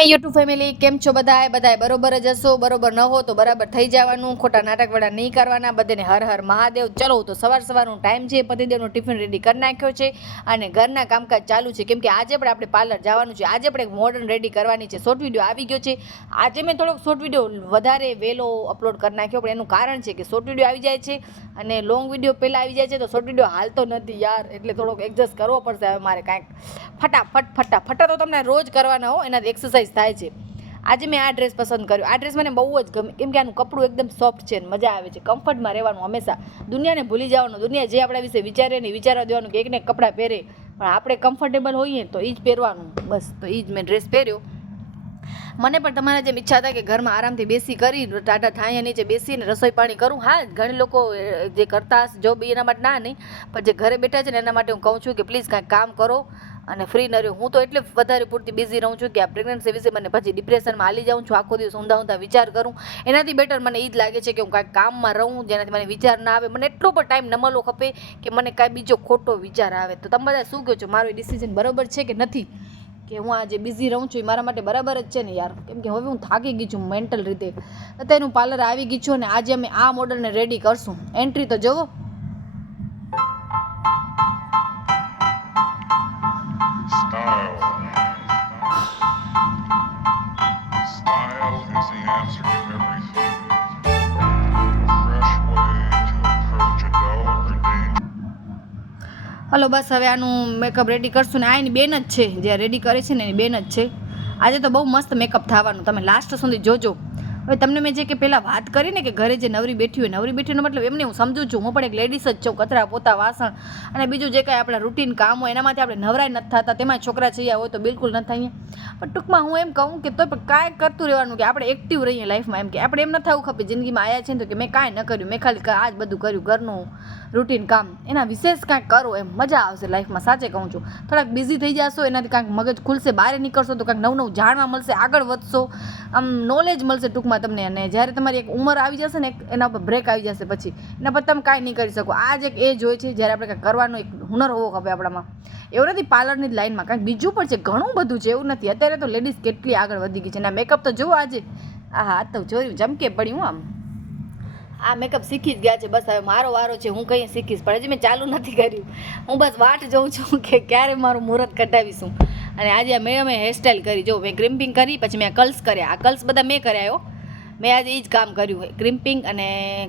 YouTube family, કેમ છો બધાએ બધાએ બરોબર જ હશો? બરોબર ન હો તો બરાબર થઈ જવાનું. ખોટા નાટક વડા નહીં કરવાના. બધાને હર હર મહાદેવ. ચલો તો સવાર સવારનો ટાઈમ છે. પતિદેવનો ટિફિન રેડી કરી નાખ્યો છે અને ઘરના કામકાજ ચાલુ છે. કેમ કે આજે પણ આપણે પાર્લર જવાનું છે. આજે પણ એક મોડર્ન રેડી કરવાની છે. શોર્ટ વીડિયો આવી ગયો છે. આજે મેં થોડોક શોર્ટ વીડિયો વધારે વહેલો અપલોડ કરી નાખ્યો, પણ એનું કારણ છે કે શોર્ટ વીડિયો આવી જાય છે અને લોંગ વીડિયો પહેલાં આવી જાય છે. તો શોર્ટ વીડિયો હાલતો નથી યાર. એટલે થોડોક એડજસ્ટ કરવો પડશે. હવે મારે કાંઈક ફટાફટ ફટાફટ. તો તમને રોજ કરવાના હો. એનાથી એક્સરસાઇઝ થાય છે. આજે મેં આ ડ્રેસ પસંદ કર્યો. આ ડ્રેસ મને બહુ જ ગમે. કેમ કે આનું કપડું એકદમ સોફ્ટ છે મજા આવે છે. કમ્ફર્ટમાં રહેવાનું હંમેશા. દુનિયાને ભૂલી જવાનું. દુનિયા જે આપણા વિશે વિચારે નહીં વિચારવા દેવાનું કે એકને કપડાં પહેરે. પણ આપણે કમ્ફર્ટેબલ હોઈએ તો એ જ પહેરવાનું. બસ, તો એ જ મેં ડ્રેસ પહેર્યો. મને પણ તમારા જેમ ઈચ્છા થાય કે ઘરમાં આરામથી બેસી કરી ટાટા થાય નીચે બેસીને રસોઈ પાણી કરું. હા, ઘણી લોકો જે કરતા જોબ એના માટે ના નહીં. પણ જે ઘરે બેઠા છે ને એના માટે હું કહું છું કે પ્લીઝ કાંઈક કામ કરો. અને ફ્રી ન રહ્યો. હું તો એટલે વધારે પૂરતી બિઝી રહું છું કે આ પ્રેગ્નન્સી વિશે મને પછી ડિપ્રેશનમાં હાલી જાઉં છું, આખો દિવસ ઊંધા ઊંધા વિચાર કરું. એનાથી બેટર મને એ જ લાગે છે કે હું કાંઈક કામમાં રહું, જેનાથી મને વિચાર ના આવે. મને એટલો પણ ટાઈમ ન મળવો ખપે કે મને કાંઈ બીજો ખોટો વિચાર આવે. તો તમે બધા શું કહો છો? મારો ડિસિઝન બરોબર છે કે નથી? કે હું આજે બિઝી રહું છું એ મારા માટે બરાબર જ છે ને યાર? કેમ કે હવે હું થાકી ગઈ છું મેન્ટલ રીતે. અત્યારે હું પાર્લર આવી ગઈ છું અને આજે અમે આ મોડલને રેડી કરશું. એન્ટ્રી તો જુઓ હલો, બસ હવે આનું મેકઅપ રેડી કરશું ને આ એની બેન જ છે. જે રેડી કરે છે ને એની બેન જ છે. આજે તો બહુ મસ્ત મેકઅપ થવાનું. તમે લાસ્ટ સુધી જોજો. હવે તમને મેં જે કે પહેલાં વાત કરી ને કે ઘરે જે નવરી બેઠી હોય, નવરી બેઠીનો મતલબ એમને હું સમજુ છું. હું પણ એક લેડીઝ જ છું, કચરા, પોતા, વાસણ અને બીજું જે કાંઈ આપણા રૂટીન કામ હોય, એનામાંથી આપણે નવરાય નથી થતા. તેમાં છોકરા છે હોય તો બિલકુલ ન થઈએ પણ ટૂંકમાં હું એમ કહું કે તો પણ કાંઈ કરતું રહેવાનું કે આપણે એક્ટિવ રહીએ લાઈફમાં એમ કે. આપણે એમ ન થવું ખપે જિંદગીમાં આવ્યા છે ને તો કે મેં કાંઈ ન કર્યું. મેં ખાલી આ જ બધું કર્યું, ઘરનું રૂટીન કામ. એના વિશેષ કાંઈક કરો એમ. મજા આવશે લાઈફમાં સાચે કહું છું. થોડાક બિઝી થઈ જશો, એનાથી કાંઈક મગજ ખુલશે, બહાર નીકળશો તો કાંઈક નવું નવું જાણવા મળશે, આગળ વધશો. આમ નોલેજ મળશે ટૂંકમાં. તમને અને જ્યારે તમારી એક ઉંમર આવી જશે ને એના ઉપર બ્રેક આવી જશે પછી. એના પર તમે કાંઈ નહીં કરી શકો. આ જ એક એજ હોય છે જ્યારે આપણે કાંઈ કરવાનો એક હુનર હોવો ખપે આપણામાં. એવું નથી પાર્લરની જ લાઈનમાં. કાંઈક બીજું પણ છે, ઘણું બધું છે, એવું નથી. અત્યારે તો લેડીઝ કેટલી આગળ વધી ગઈ છે. અને મેકઅપ તો જુઓ આજે. આ હા તો જોયું જમકે પડ્યું આમ. આ મેકઅપ શીખી જ ગયા છે. બસ હવે મારો વારો છે, હું કંઈ શીખીશ. પણ હજી મેં ચાલુ નથી કર્યું. હું બસ વાટ જોઉં છું કે ક્યારે મારું મુહૂર્ત કઢાવીશું. અને આજે આ મેં હેરસ્ટાઈલ કરી. જો મેં ક્રિમ્પિંગ કરી, પછી મેં કલ્સ કર્યા. આ કલ્સ બધા મેં કર્યા, હો. મેં આજે એ જ કામ કર્યું ક્રિમ્પિંગ અને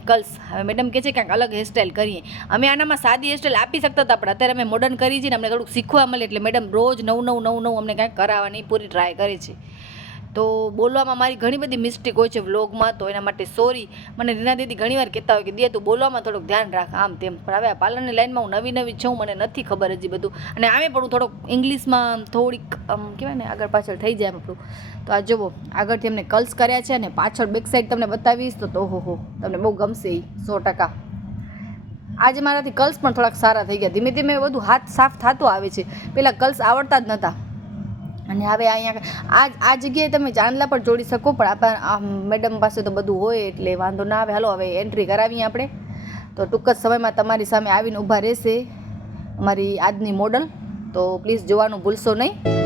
કલ્સ હવે મેડમ કહે છે ક્યાંક અલગ હેરસ્ટાઈલ કરીએ. અમે આનામાં સાદી હેરસ્ટાઈલ આપી શકતા હતા, પણ અત્યારે અમે મોડર્ન કરી છે ને અમને થોડુંક શીખવા મળે એટલે મેડમ રોજ નવું નવું નવું નવું અમને કાંઈક કરાવવાની પૂરી ટ્રાય કરે છે. તો બોલવામાં મારી ઘણી બધી મિસ્ટેક હોય છે વ્લોગમાં તો એના માટે સોરી મને રીના દીદી ઘણીવાર કહેતા હોય કે, દિયા, તું બોલવામાં થોડુંક ધ્યાન રાખ. આમ તેમ. પણ હવે આ પાર્લરની લાઈનમાં હું નવી નવી છું, મને નથી ખબર હજી બધું. અને આમે પણ હું થોડોક ઇંગ્લિશમાં થોડીક, આમ કહેવાય ને, આગળ પાછળ થઈ જાય આપણું. તો આ જુઓ આગળથી એમને કલ્સ કર્યા છે અને પાછળ બેક સાઈડ તમને બતાવીશ, તો હો હો, તમને બહુ ગમશે એ સો ટકા. આજે મારાથી કલ્સ પણ થોડાક સારા થઈ ગયા. ધીમે ધીમે બધું હાથ સાફ થતો આવે છે. પહેલાં કલ્સ આવડતા જ નહોતા અને હવે અહીંયા આ આ જગ્યાએ તમે ચાંદલા પણ જોડી શકો, પણ આપણા મેડમ પાસે તો બધું હોય એટલે વાંધો ના આવે. હાલો, હવે એન્ટ્રી કરાવીએ આપણે. તો ટૂંક જ સમયમાં તમારી સામે આવીને ઊભા રહેશે અમારી આજની મોડલ તો પ્લીઝ જોવાનું ભૂલશો નહીં.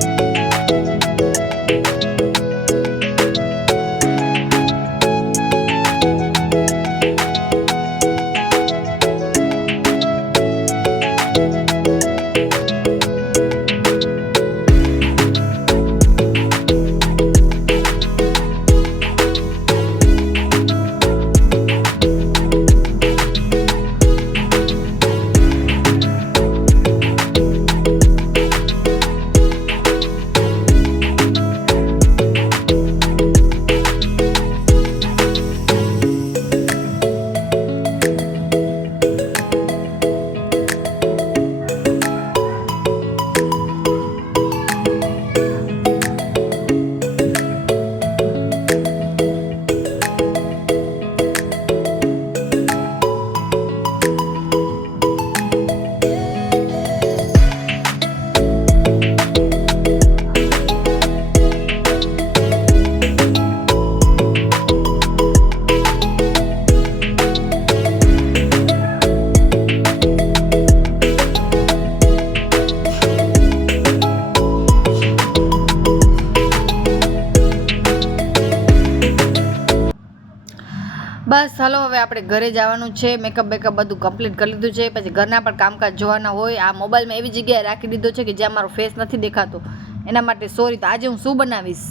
બસ, હલો, હવે આપણે ઘરે જવાનું છે. મેકઅપ બેકઅપ બધું કમ્પ્લીટ કરી લીધું છે. પછી ઘરના પણ કામકાજ જોવાના હોય. આ મોબાઈલમાં એવી જગ્યાએ રાખી દીધો છે કે જ્યાં મારો ફેસ નથી દેખાતો. એના માટે સોરી તો આજે હું શું બનાવીશ?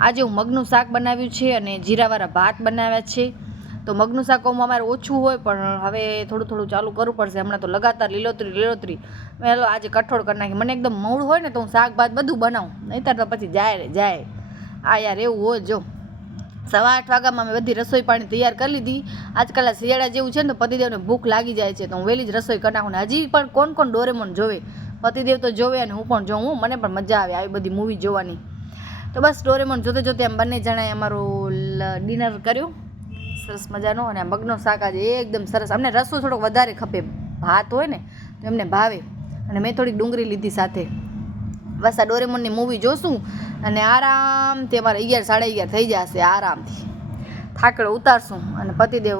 આજે હું મગનું શાક બનાવ્યું છે અને જીરાવાળા ભાત બનાવ્યા છે. તો મગનું શાક આમ અમારે ઓછું હોય, પણ હવે થોડું થોડું ચાલુ કરવું પડશે. હમણાં તો લગાતાર લીલોતરી લીલોતરી. મેં હાલો આજે કઠોળ કરી નાખી. મને એકદમ મૂળ હોય ને, તો હું શાક ભાત બધું બનાવું. નહીં તો પછી જાય રે, જાય. આ યાર એવું હોય, જો. સવા આઠ વાગ્યામાં મેં બધી રસોઈ પાણી તૈયાર કરી લીધી. આજકાલ શિયાળા જેવું છે ને તો પતિદેવને ભૂખ લાગી જાય છે, તો હું વહેલી જ રસોઈ કરી નાખું હજી પણ કોણ કોણ ડોરેમોન જોવે? પતિદેવ તો જોવે અને હું પણ જોઉં મને પણ મજા આવે આવી બધી મૂવી જોવાની. તો બસ ડોરેમોન જોતે જોતે એમ બંને જણાએ અમારું ડિનર કર્યું. સરસ મજાનો અને મગનો શાક આજે એકદમ સરસ. અમને રસો થોડોક વધારે ખપે, ભાત હોય ને તો એમને ભાવે. અને મેં થોડીક ડુંગળી લીધી સાથે. બસ આ ડોરેમોનની મૂવી જોશું અને આરામથી અમારે અગિયાર, સાડા અગિયાર થઈ જશે આરામથી. થાકડો ઉતારશું અને પતિદેવ